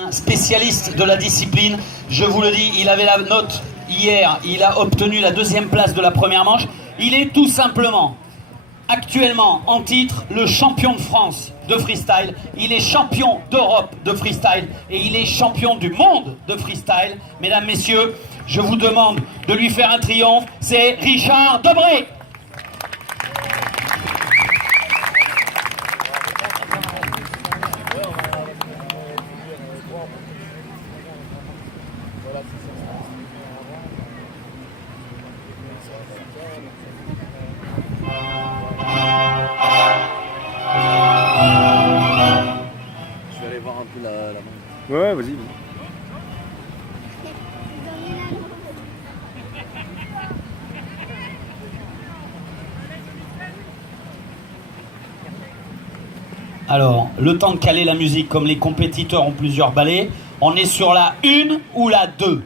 Un spécialiste de la discipline, je vous le dis, il avait la note hier, il a obtenu la 2e place de la première manche. Il est tout simplement, actuellement en titre, le champion de France de freestyle. Il est champion d'Europe de freestyle et il est champion du monde de freestyle. Mesdames, messieurs, je vous demande de lui faire un triomphe, c'est Richard Debré. Je vais aller voir un peu la main. Ouais, vas-y. Alors, le temps de caler la musique, comme les compétiteurs ont plusieurs ballets, on est sur la 1 ou la 2?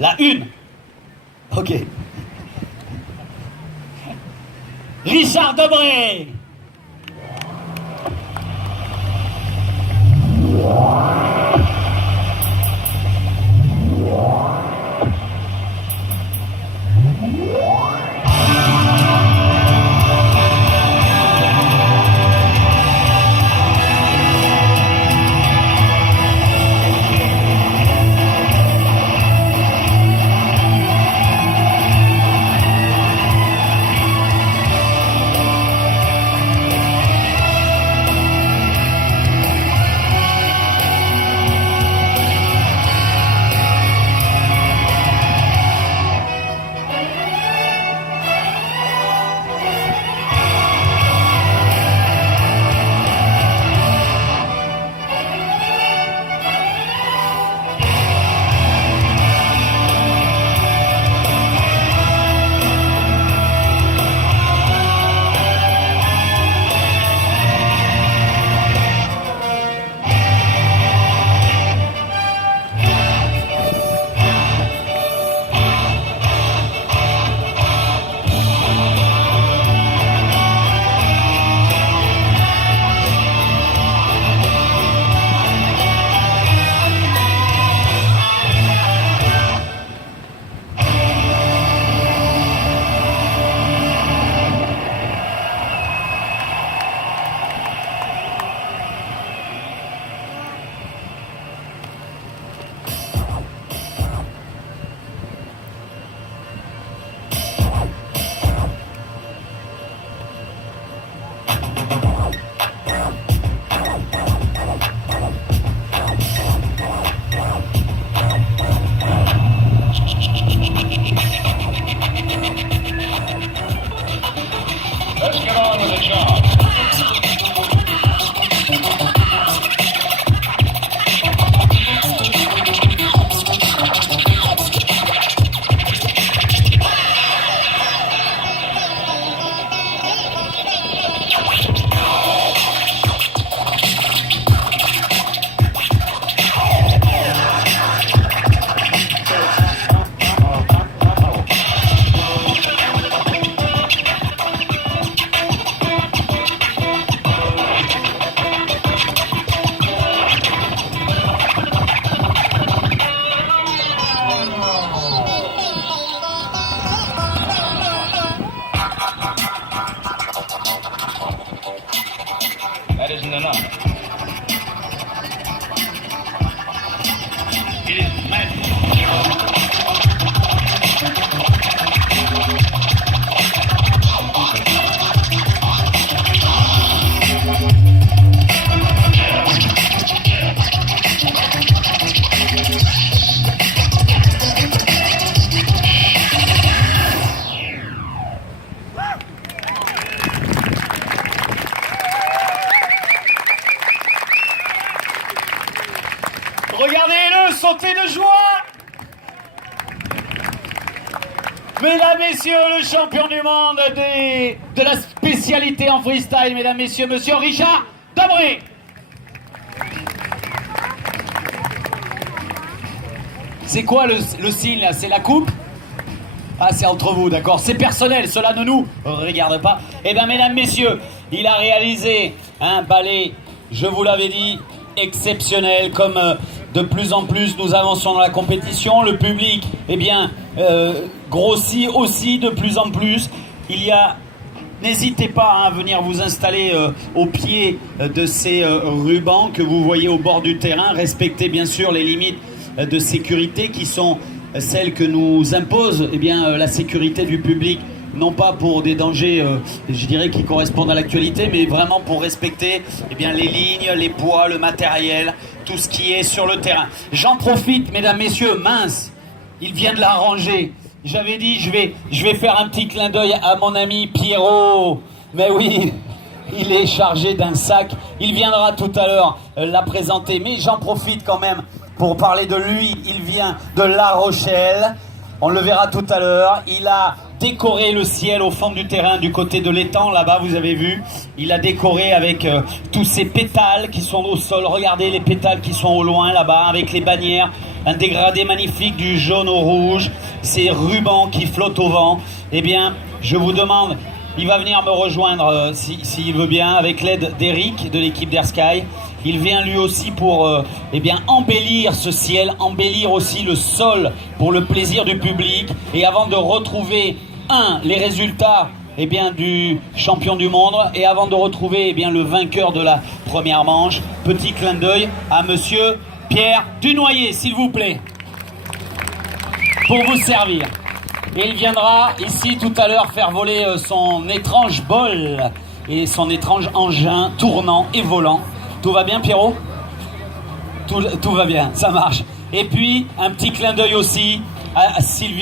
La 1. Ok. Richard Debré. Let's get on with the job. That isn't enough. It is magic. Regardez-le sauter de joie. Mesdames, messieurs, le champion du monde de la spécialité en freestyle, mesdames, messieurs, monsieur Richard Debré. C'est quoi le signe là? C'est la coupe? Ah, c'est entre vous, d'accord. C'est personnel, cela ne nous regarde pas. Eh bien, mesdames, messieurs, il a réalisé un ballet, je vous l'avais dit, exceptionnel, comme de plus en plus nous avançons dans la compétition. Le public, eh bien, grossit aussi de plus en plus. N'hésitez pas à venir vous installer au pied de ces rubans que vous voyez au bord du terrain. Respectez bien sûr les limites de sécurité qui sont celles que nous impose la sécurité du public. Non pas pour des dangers, je dirais, qui correspondent à l'actualité, mais vraiment pour respecter les lignes, les poids, le matériel, tout ce qui est sur le terrain. J'en profite, mesdames, messieurs, mince, il vient de l'arranger. J'avais dit, je vais faire un petit clin d'œil à mon ami Pierrot. Mais oui, il est chargé d'un sac. Il viendra tout à l'heure la présenter. Mais j'en profite quand même pour parler de lui. Il vient de La Rochelle. On le verra tout à l'heure. Il a décoré le ciel au fond du terrain, du côté de l'étang, là-bas, vous avez vu. Il a décoré avec tous ces pétales qui sont au sol. Regardez les pétales qui sont au loin, là-bas, avec les bannières. Un dégradé magnifique du jaune au rouge. Ces rubans qui flottent au vent. Eh bien, je vous demande, il va venir me rejoindre, s'il veut bien, avec l'aide d'Eric, de l'équipe d'Air Sky. Il vient lui aussi pour embellir ce ciel, embellir aussi le sol pour le plaisir du public. Et avant de retrouver, les résultats du champion du monde, et avant de retrouver le vainqueur de la première manche, petit clin d'œil à monsieur Pierre Dunoyer, s'il vous plaît, pour vous servir. Et il viendra ici tout à l'heure faire voler son étrange bol et son étrange engin tournant et volant. Tout va bien, Pierrot ? Tout va bien, ça marche. Et puis, un petit clin d'œil aussi à Sylvie.